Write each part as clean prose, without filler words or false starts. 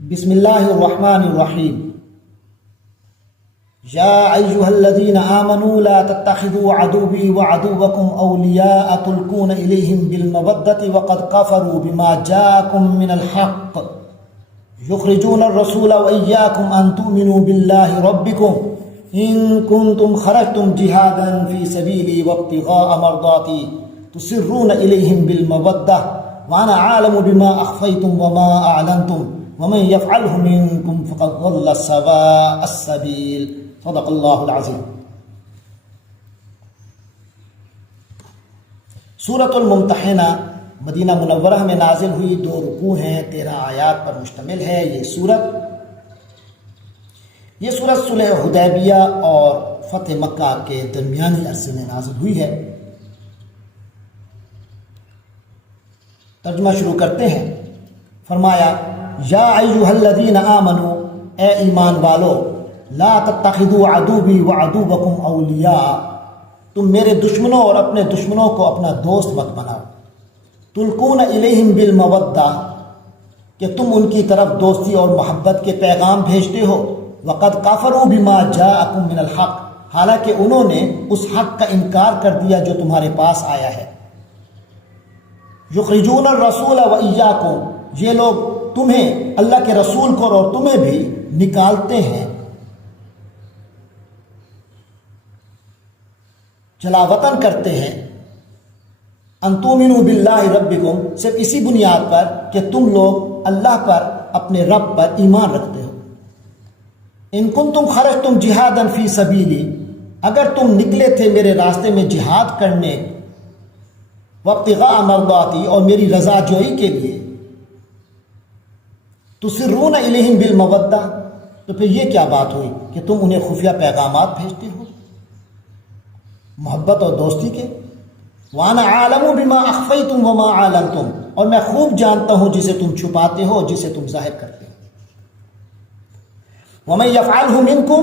بسم اللہ الرحمن الرحیم یا ایہا الذین آمنوا لا تتخذوا عدوی وعدوکم اولیاء تلقون الیہم بالمودۃ وقد کفروا بما جاءکم من الحق یخرجون الرسول وإیاکم ان تؤمنوا باللہ ربکم ان کنتم خرجتم جہادا فی سبیلی وابتغاء مرضاتی تسرون الیہم بالمودۃ وانا عالم بما اخفیتم وما اعلنتم ومن يفعله منكم فقد ضل سواء السبيل صدق اللہ العظیم۔ سورۃ الممتحنہ مدینہ منورہ میں نازل ہوئی، 2 رکوع ہیں، 13 آیات پر مشتمل ہے۔ یہ سورت صلح حدیبیہ اور فتح مکہ کے درمیانی عرصے میں نازل ہوئی ہے۔ ترجمہ شروع کرتے ہیں۔ فرمایا یا ایہا الذین آمنوا، اے ایمان والو، لا تتخذوا عدوی وعدوکم اولیاء، تم میرے دشمنوں اور اپنے دشمنوں کو اپنا دوست مت بناؤ۔ تلقون الیہم بالمودۃ، کہ تم ان کی طرف دوستی اور محبت کے پیغام بھیجتے ہو۔ وقد کفروا بما جاءکم من الحق، حالانکہ انہوں نے اس حق کا انکار کر دیا جو تمہارے پاس آیا ہے۔ یخرجون الرسول وإیاکم، یہ لوگ تمہیں، اللہ کے رسول کو اور تمہیں بھی نکالتے ہیں، جلا وطن کرتے ہیں۔ ان تؤمنوا باللہ ربکم، صرف اسی بنیاد پر کہ تم لوگ اللہ پر، اپنے رب پر ایمان رکھتے ہو۔ ان کنتم خرجتم جہادا فی سبیلی، اگر تم نکلے تھے میرے راستے میں جہاد کرنے، وابتغاء مرضاتی، اور میری رضا جوئی کے لیے، تسرون الیہم بالمودۃ، تو پھر یہ کیا بات ہوئی کہ تم انہیں خفیہ پیغامات بھیجتے ہو محبت اور دوستی کے۔ وانا عالم بما اخفیتم وما اعلنتم، اور میں خوب جانتا ہوں جسے تم چھپاتے ہو، جسے تم ظاہر کرتے ہو۔ ومن یفعلہ منکم،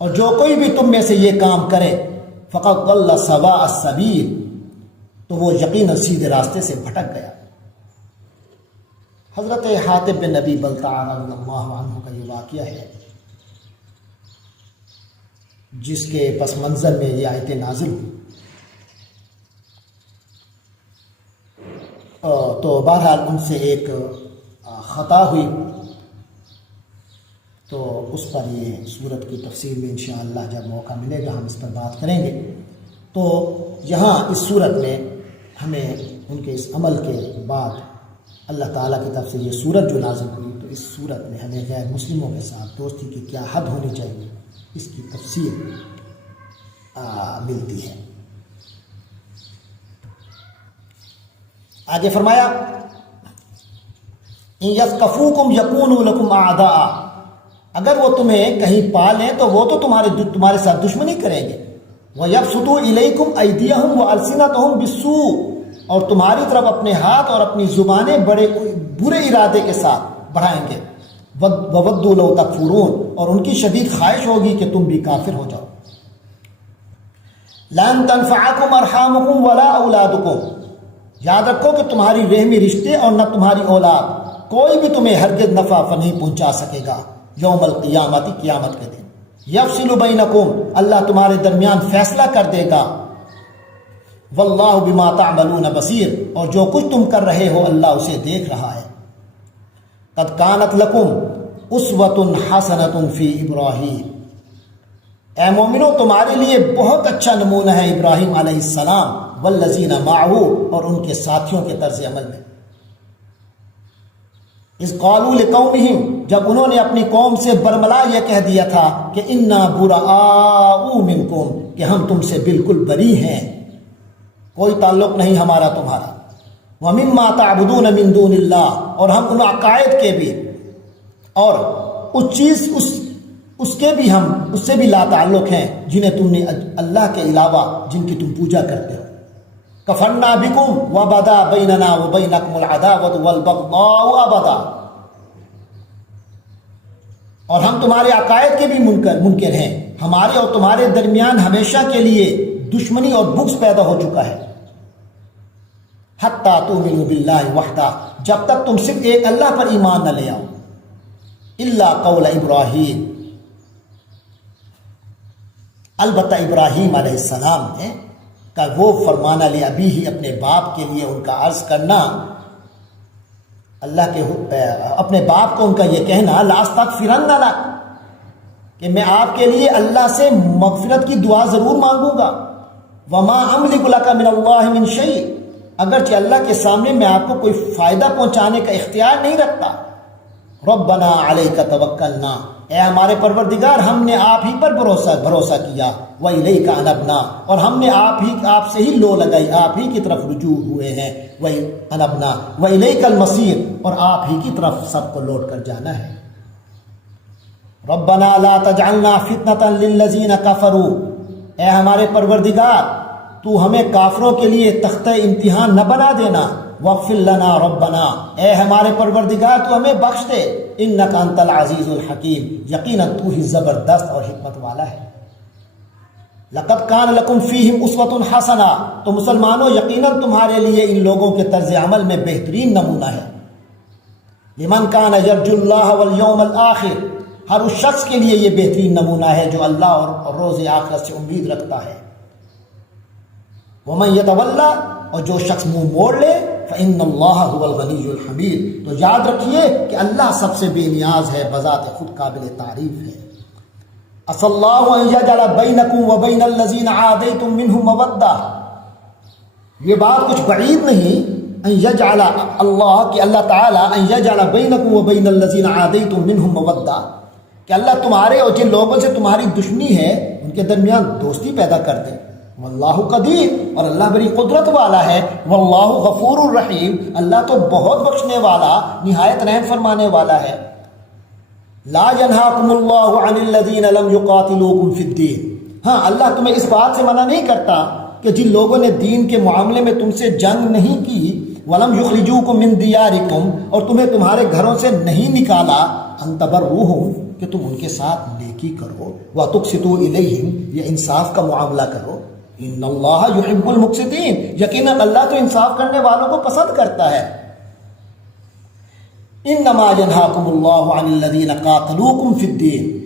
اور جو کوئی بھی تم میں سے یہ کام کرے، فقد ضل سواء السبیل، تو وہ یقیناً سیدھے راستے سے بھٹک گیا۔ حضرت حاتب بن نبی بلتع رضی اللہ عنہ کا یہ واقعہ ہے، جس کے پس منظر میں یہ آیتیں نازل ہوئی۔ تو بہرحال ان سے ایک خطا ہوئی، تو اس پر یہ سورت کی تفسیر میں انشاءاللہ جب موقع ملے گا ہم اس پر بات کریں گے۔ تو یہاں اس سورت میں ہمیں ان کے اس عمل کے بعد اللہ تعالیٰ کی طرف سے یہ سورت جو نازل ہوئی، تو اس سورت میں ہمیں غیر مسلموں کے ساتھ دوستی کی کیا حد ہونی چاہیے، اس کی تفصیل ملتی ہے۔ آگے فرمایا ان یثقفوکم یکونوا لکم اعداء، اگر وہ تمہیں کہیں پا لیں تو وہ تو تمہارے ساتھ دشمنی کریں گے۔ وَيَبْسُطُوا إِلَيْكُمْ أَيْدِيَهُمْ وَأَلْسِنَتَهُمْ بِالسُّوءِ، اور تمہاری طرف اپنے ہاتھ اور اپنی زبانیں بڑے برے ارادے کے ساتھ بڑھائیں گے۔ وَوَدُّوا لَوْ تَكْفُرُونَ، اور ان کی شدید خواہش ہوگی کہ تم بھی کافر ہو جاؤ۔ لَن تَنفَعَكُمْ أَرْحَامُكُمْ وَلَا أَوْلَادُكُمْ، یاد رکھو کہ تمہاری رحمی رشتے اور نہ تمہاری اولاد، کوئی بھی تمہیں ہرگز نفع نہیں پہنچا سکے گا یوم القیامت، قیامت کے دن۔ یفصل بینکم، اللہ تمہارے درمیان فیصلہ کر دے گا۔ واللہ بما تعملون بصیر، اور جو کچھ تم کر رہے ہو اللہ اسے دیکھ رہا ہے۔ قد کانت لکم اسوۃ حسنۃ فی ابراہیم، اے مومنو تمہارے لیے بہت اچھا نمونہ ہے ابراہیم علیہ السلام، والذین معہ، اور ان کے ساتھیوں کے طرز عمل میں۔ اذ قالوا لقومہم، جب انہوں نے اپنی قوم سے برملا یہ کہہ دیا تھا کہ انا براء منکم، کہ ہم تم سے بالکل بری ہیں، کوئی تعلق نہیں ہمارا تمہارا۔ ومما تعبدون من دون اللہ، اور ہم ان عقائد کے بھی اور اس کے بھی ہم اس سے بھی لا تعلق ہیں جنہیں تم نے اللہ کے علاوہ جن کی تم پوجا کرتے ہو۔ کفرنا بکم وبدا بیننا وبینکم العداوۃ والبغضاء ابدا، اور ہم تمہارے عقائد کے بھی منکر ہیں، ہمارے اور تمہارے درمیان ہمیشہ کے لیے دشمنی اور بغض پیدا ہو چکا ہے۔ حتی تؤمنوا باللہ وحدہ، جب تک تم صرف ایک اللہ پر ایمان نہ لے آؤ، الا قول ابراہیم، البتہ ابراہیم علیہ السلام نے کا وہ فرمانا لے ابھی ہی اپنے باپ کے لیے ان کا عرض کرنا، اللہ کے اپنے باپ کو ان کا یہ کہنا، لاستغفرن لک، کہ میں آپ کے لیے اللہ سے مغفرت کی دعا ضرور مانگوں گا، وما املک لک من اللہ من شیء، اگرچہ اللہ کے سامنے میں آپ کو کوئی فائدہ پہنچانے کا اختیار نہیں رکھتا، ربنا علیک توکلنا، اے ہمارے پروردگار ہم نے آپ ہی پر بھروسہ کیا، وإلیک انبنا، اور ہم نے آپ سے ہی لو لگائی، آپ ہی کی طرف رجوع ہوئے ہیں، انبنا وإلیک المصیر، اور آپ ہی کی طرف سب کو لوٹ کر جانا ہے۔ ربنا لا تجعلنا فتنة للذین کفروا، اے ہمارے پروردگار تو ہمیں کافروں کے لیے تختہ امتحان نہ بنا دینا، واغفر لنا ربنا، اے ہمارے پروردگار تو ہمیں بخش دے، انک انت العزیز الحکیم، یقیناً تو ہی زبردست اور حکمت والا ہے۔ لقد کان لکم فیہم اسوۃ حسنہ، تو مسلمانوں یقیناً تمہارے لیے ان لوگوں کے طرز عمل میں بہترین نمونہ ہے، لمن کان یرجو اللہ والیوم الآخر، ہر اس شخص کے لیے یہ بہترین نمونہ ہے جو اللہ اور روز آخرت سے امید رکھتا ہے۔ ومن یتولی، اور جو شخص منہ موڑ لے، فإن اللہ هو الغنی الحمید، تو یاد رکھیے کہ اللہ سب سے بے نیاز ہے، بذات خود قابل تعریف ہے۔ عسى اللہ ان یجعل بینکم وبین الذین عادیتم منهم مودہ، یہ بات کچھ بعید نہیں، ان یجعل اللہ، کہ اللہ تعالیٰ ان یجعل بینکم وبین الذین عادیتم منهم مودہ، کہ اللہ تمہارے اور جن لوگوں سے تمہاری دشمنی ہے ان کے درمیان دوستی پیدا کر دے۔ واللہ قدیر، اور اللہ بڑی قدرت والا ہے، واللہ غفور الرحیم، اللہ تو بہت بخشنے والا نہایت رحم فرمانے والا ہے۔ لا ینہاکم اللہ عن الذین لم یقاتلوکم فی الدین، ہاں اللہ تمہیں اس بات سے منع نہیں کرتا کہ جن لوگوں نے دین کے معاملے میں تم سے جنگ نہیں کی، ولم یخرجوکم من دیارکم، اور تمہیں تمہارے گھروں سے نہیں نکالا، ان تبروہم، کہ تم ان کے ساتھ نیکی کرو، وتقسطوا الیہم، یہ انصاف کا معاملہ کرو، ان اللہ یحب المقسطین، یقیناً اللہ تو انصاف کرنے والوں کو پسند کرتا ہے۔ انما ینہاکم اللہ عن الذین قاتلوکم فی الدین،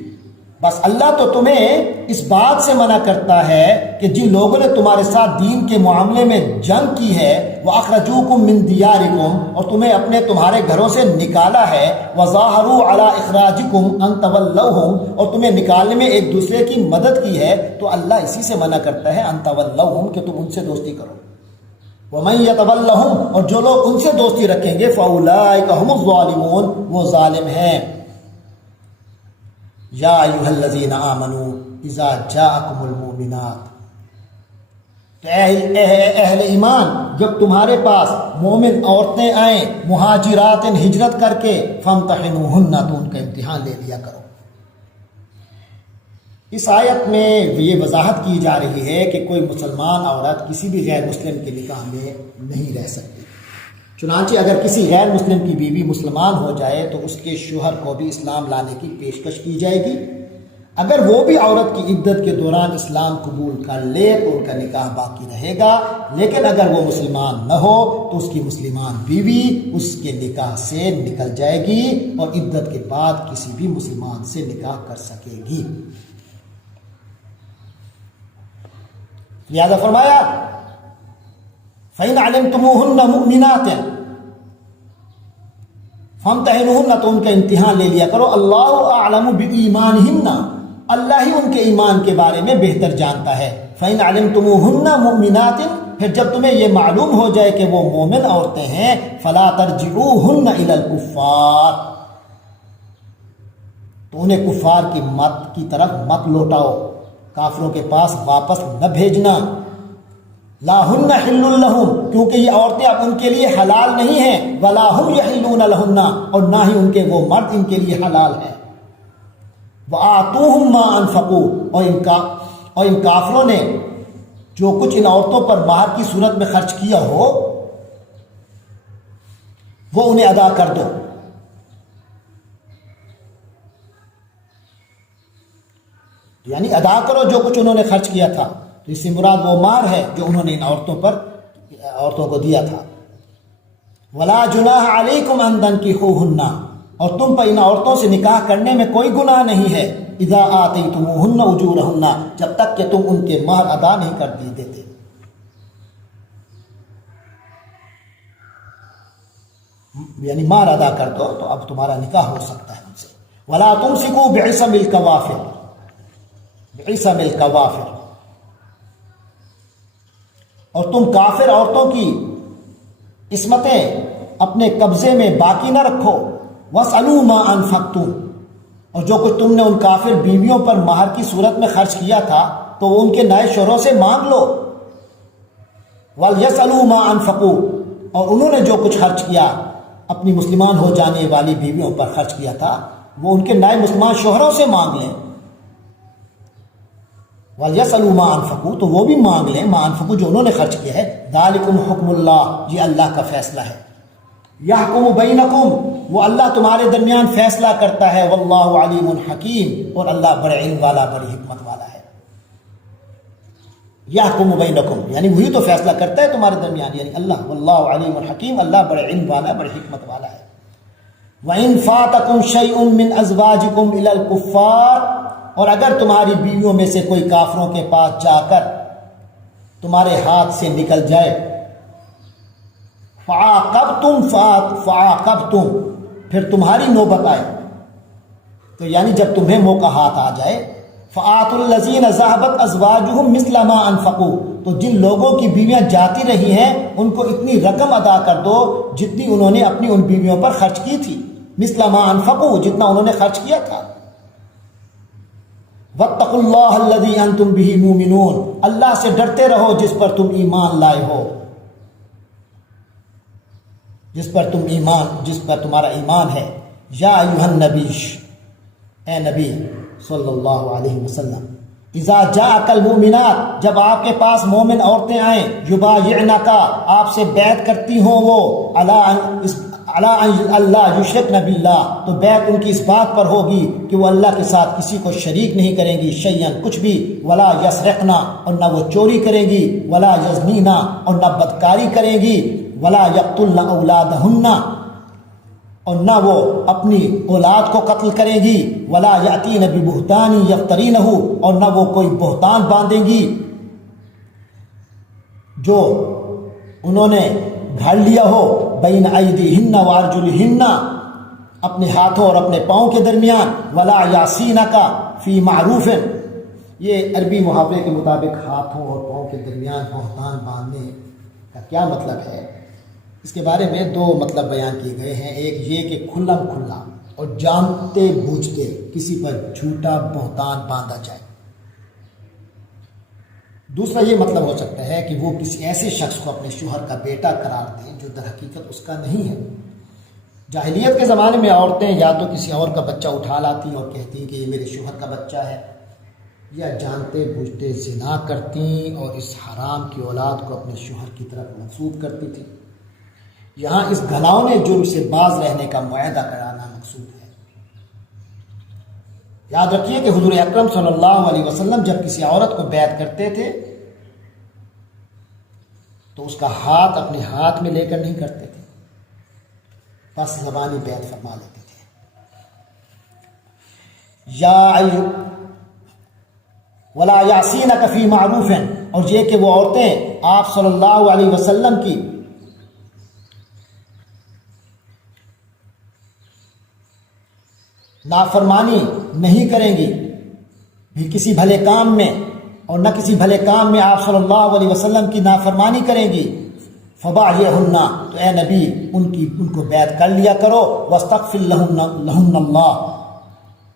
بس اللہ تو تمہیں اس بات سے منع کرتا ہے کہ جن لوگوں نے تمہارے ساتھ دین کے معاملے میں جنگ کی ہے، وَأَخْرَجُوكُم مِّن دِيَارِكُمْ، اور تمہیں تمہارے گھروں سے نکالا ہے، وَظَاهَرُوا عَلَىٰ إِخْرَاجِكُمْ أَن تَوَلَّوْهُمْ، اور تمہیں نکالنے میں ایک دوسرے کی مدد کی ہے، تو اللہ اسی سے منع کرتا ہے أَن تَوَلَّوْهُمْ، کہ تم ان سے دوستی کرو۔ وَمَن يَتَوَلَّهُمْ، اور جو لوگ ان سے دوستی رکھیں گے، فَأُولَٰئِكَ هُمُ الظَّالِمُونَ، وہ ظالم ہیں۔ یا ایھا الذین آمنوا اذا جاءکم المؤمنات، تو اہل ایمان جب تمہارے پاس مومن عورتیں آئیں، مہاجرات ہجرت کر کے، فامتحنوہن، تو ان کا امتحان لے لیا کرو۔ اس آیت میں یہ وضاحت کی جا رہی ہے کہ کوئی مسلمان عورت کسی بھی غیر مسلم کے نکاح میں نہیں رہ سکتی، چنانچہ اگر کسی غیر مسلم کی بیوی مسلمان ہو جائے تو اس کے شوہر کو بھی اسلام لانے کی پیشکش کی جائے گی، اگر وہ بھی عورت کی عدت کے دوران اسلام قبول کر لے تو ان کا نکاح باقی رہے گا، لیکن اگر وہ مسلمان نہ ہو تو اس کی مسلمان بیوی اس کے نکاح سے نکل جائے گی اور عدت کے بعد کسی بھی مسلمان سے نکاح کر سکے گی۔ لہذا فرمایا فَإِنْ عَلِمْتُمُوهُنَّ مُؤْمِنَاتٍ فَامْتَحِنُوهُنَّ، تو ان کا امتحان لے لیا کرو، اللہ اعلم بِإِيمَانِهِنَّ، اللہ ہی ان کے ایمان کے بارے میں بہتر جانتا ہے۔ فَإِنْ عَلِمْتُمُوهُنَّ مُؤْمِنَاتٍ، پھر جب تمہیں یہ معلوم ہو جائے کہ وہ مومن عورتیں ہیں، فَلَا تَرْجِعُوهُنَّ إِلَى الْكُفَّارِ، تو انہیں کفار کی طرف مت لوٹاؤ، کافروں کے پاس واپس نہ بھیجنا۔ لا ہن حل لہم، کیونکہ یہ عورتیں اب ان کے لیے حلال نہیں ہیں، ولا ہم یحلون لہن، اور نہ ہی ان کے وہ مرد ان کے لیے حلال ہیں۔ وآتوہم ما انفقوا، اور ان کافروں نے جو کچھ ان عورتوں پر مہر کی صورت میں خرچ کیا ہو وہ انہیں ادا کر دو۔ یعنی ادا کرو جو کچھ انہوں نے خرچ کیا تھا، تو اس سے مراد وہ مہر ہے جو انہوں نے ان عورتوں کو دیا تھا۔ ولا جناح علیکم ان تنکحوہن، اور تم پر ان عورتوں سے نکاح کرنے میں کوئی گناہ نہیں ہے، اذا آتیتموہن اجورہن، جب تک کہ تم ان کے مہر ادا نہیں کر دیتے۔ یعنی مہر ادا کر دو تو اب تمہارا نکاح ہو سکتا ہے ان سے۔ ولا تمسکوا بعصم الکوافر، بعصم الکوافر، اور تم کافر عورتوں کی عصمتیں اپنے قبضے میں باقی نہ رکھو۔ واسألوا ما انفقتم، اور جو کچھ تم نے ان کافر بیویوں پر مہر کی صورت میں خرچ کیا تھا تو وہ ان کے نئے شوہروں سے مانگ لو۔ وَلْيَسْأَلُوا مَا أَنفَقُوا، اور انہوں نے جو کچھ خرچ کیا اپنی مسلمان ہو جانے والی بیویوں پر خرچ کیا تھا وہ ان کے نئے مسلمان شوہروں سے مانگ لیں۔ وَلْيَسْأَلُوا مَا أَنفَقُوا، تو وہ بھی مانگ لیں ما انفقوا، جو انہوں نے خرچ کیا ہے۔ ذَلِكُمْ حُکْمُ اللَّهِ، یہ اللہ کا فیصلہ ہے۔ يَحْكُمُ بَيْنَكُمْ، وہ اللہ تمہارے درمیان فیصلہ کرتا ہے۔ وَاللَّهُ عَلِيمٌ حَكِيمٌ، اور اللہ بڑے علم والا، بڑی حکمت والا ہے۔ يَحْكُمُ بَيْنَكُمْ، یعنی وہی تو فیصلہ کرتا ہے تمہارے درمیان، یعنی اللہ۔ وَاللَّهُ عَلِيمٌ حَكِيمٌ، اللہ بڑے علم والا، بڑی حکمت والا ہے۔ وَإِن فَاتَكُمْ شَيْءٌ مِّنْ أَزْوَاجِكُمْ إِلَى الْكُفَّارِ، اور اگر تمہاری بیویوں میں سے کوئی کافروں کے پاس جا کر تمہارے ہاتھ سے نکل جائے، فَعَاقَبْتُمْ، پھر تمہاری نوبت آئے، تو یعنی جب تمہیں موقع ہاتھ آ جائے، فَآتُوا الَّذِينَ ذَهَبَتْ أَزْوَاجُهُمْ مِثْلَ مَا أَنفَقُوا، تو جن لوگوں کی بیویاں جاتی رہی ہیں ان کو اتنی رقم ادا کر دو جتنی انہوں نے اپنی ان بیویوں پر خرچ کی تھی، مثل ما انفقوا، جتنا انہوں نے خرچ کیا تھا۔ واتقوا اللہ الذی انتم بہ مؤمنون، اللہ سے ڈرتے رہو جس پر تم ایمان لائے ہو، جس پر تمہارا ایمان ہے۔ یا ایھا النبی، اے نبی صلی اللہ علیہ وسلم، اذا جاءک المؤمنات، جب آپ کے پاس مومن عورتیں آئیں، یبایعنک، آپ سے بیعت کرتی ہوں وہ، علی اللہ یشرکن باللہ، تو بیعت ان کی اس بات پر ہوگی کہ وہ اللہ کے ساتھ کسی کو شریک نہیں کریں گی، شیئن کچھ بھی، ولا یسرقنا، اور نہ وہ چوری کریں گی، ولا یزنینا، اور نہ بدکاری کریں گی، ولا یقتلن اولادہن، اور نہ وہ اپنی اولاد کو قتل کریں گی، ولا یاتین ببہتان یفترینہ، اور نہ وہ کوئی بہتان باندھیں گی جو انہوں نے گھڑ لیا ہو، بین ایدیہن وارجلہن، اپنے ہاتھوں اور اپنے پاؤں کے درمیان، ولا یعصینک فی معروف، یہ عربی محاورے کے مطابق ہاتھوں اور پاؤں کے درمیان بہتان باندھنے کا کیا مطلب ہے، اس کے بارے میں دو مطلب بیان کیے گئے ہیں۔ ایک یہ کہ کھلم کھلا اور جانتے بوجھتے کسی پر جھوٹا بہتان باندھا جائے۔ دوسرا یہ مطلب ہو سکتا ہے کہ وہ کسی ایسے شخص کو اپنے شوہر کا بیٹا قرار دیں جو در حقیقت اس کا نہیں ہے۔ جاہلیت کے زمانے میں عورتیں یا تو کسی اور کا بچہ اٹھا لاتی اور کہتی کہ یہ میرے شوہر کا بچہ ہے، یا جانتے بوجھتے زنا کرتی اور اس حرام کی اولاد کو اپنے شوہر کی طرف منسوب کرتی تھی۔ یہاں اس گھناؤنے جرم سے باز رہنے کا معاہدہ کرانا مقصود ہے۔ یاد رکھیے کہ حضور اکرم صلی اللہ علیہ وسلم جب کسی عورت کو بیعت کرتے تھے تو اس کا ہاتھ اپنے ہاتھ میں لے کر نہیں کرتے تھے، بس زبانی بیعت فرما لیتے تھے۔ ولا یعصینک فی معروف، اور یہ کہ وہ عورتیں آپ صلی اللہ علیہ وسلم کی نافرمانی نہیں کریں گی بھی کسی بھلے کام میں، اور نہ کسی بھلے کام میں آپ صلی اللہ علیہ وسلم کی نافرمانی کریں گی، فبايعهن، تو اے نبی ان کو بیعت کر لیا کرو، واستغفر لهن اللہ،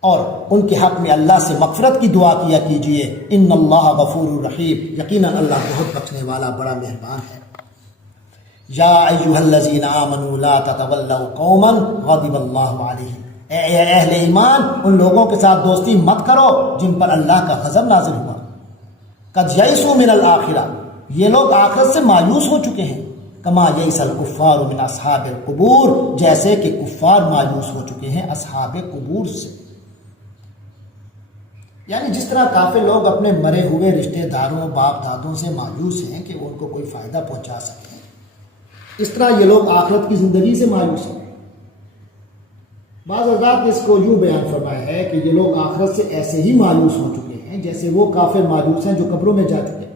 اور ان کے حق میں اللہ سے مغفرت کی دعا کیا کیجئے، ان اللہ غفور رحیم، یقیناً اللہ بہت بخشنے والا بڑا مہربان ہے۔ یا ایھا الذین آمنوا لا تتولوا قوما غضب اللہ علیہم، اے اہل ایمان ان لوگوں کے ساتھ دوستی مت کرو جن پر اللہ کا غضب نازل ہوا۔ قد یئسوا من الآخرہ، یہ لوگ آخرت سے مایوس ہو چکے ہیں، کما یئس الکفار من اصحاب القبور، جیسے کہ کفار مایوس ہو چکے ہیں اصحاب قبور سے۔ یعنی جس طرح کافر لوگ اپنے مرے ہوئے رشتہ داروں باپ دادوں سے مایوس ہیں کہ ان کو کوئی فائدہ پہنچا سکیں، اس طرح یہ لوگ آخرت کی زندگی سے مایوس ہیں۔ بعض حضرات نے اس کو یوں بیان فرمایا ہے کہ یہ لوگ آخرت سے ایسے ہی مایوس ہو چکے ہیں جیسے وہ کافر مایوس ہیں جو قبروں میں جا چکے ہیں۔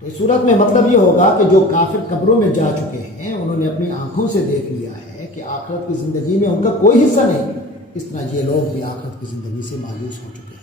تو اس صورت میں مطلب یہ ہوگا کہ جو کافر قبروں میں جا چکے ہیں انہوں نے اپنی آنکھوں سے دیکھ لیا ہے کہ آخرت کی زندگی میں ان کا کوئی حصہ نہیں، اس طرح یہ لوگ بھی آخرت کی زندگی سے مایوس ہو چکے ہیں۔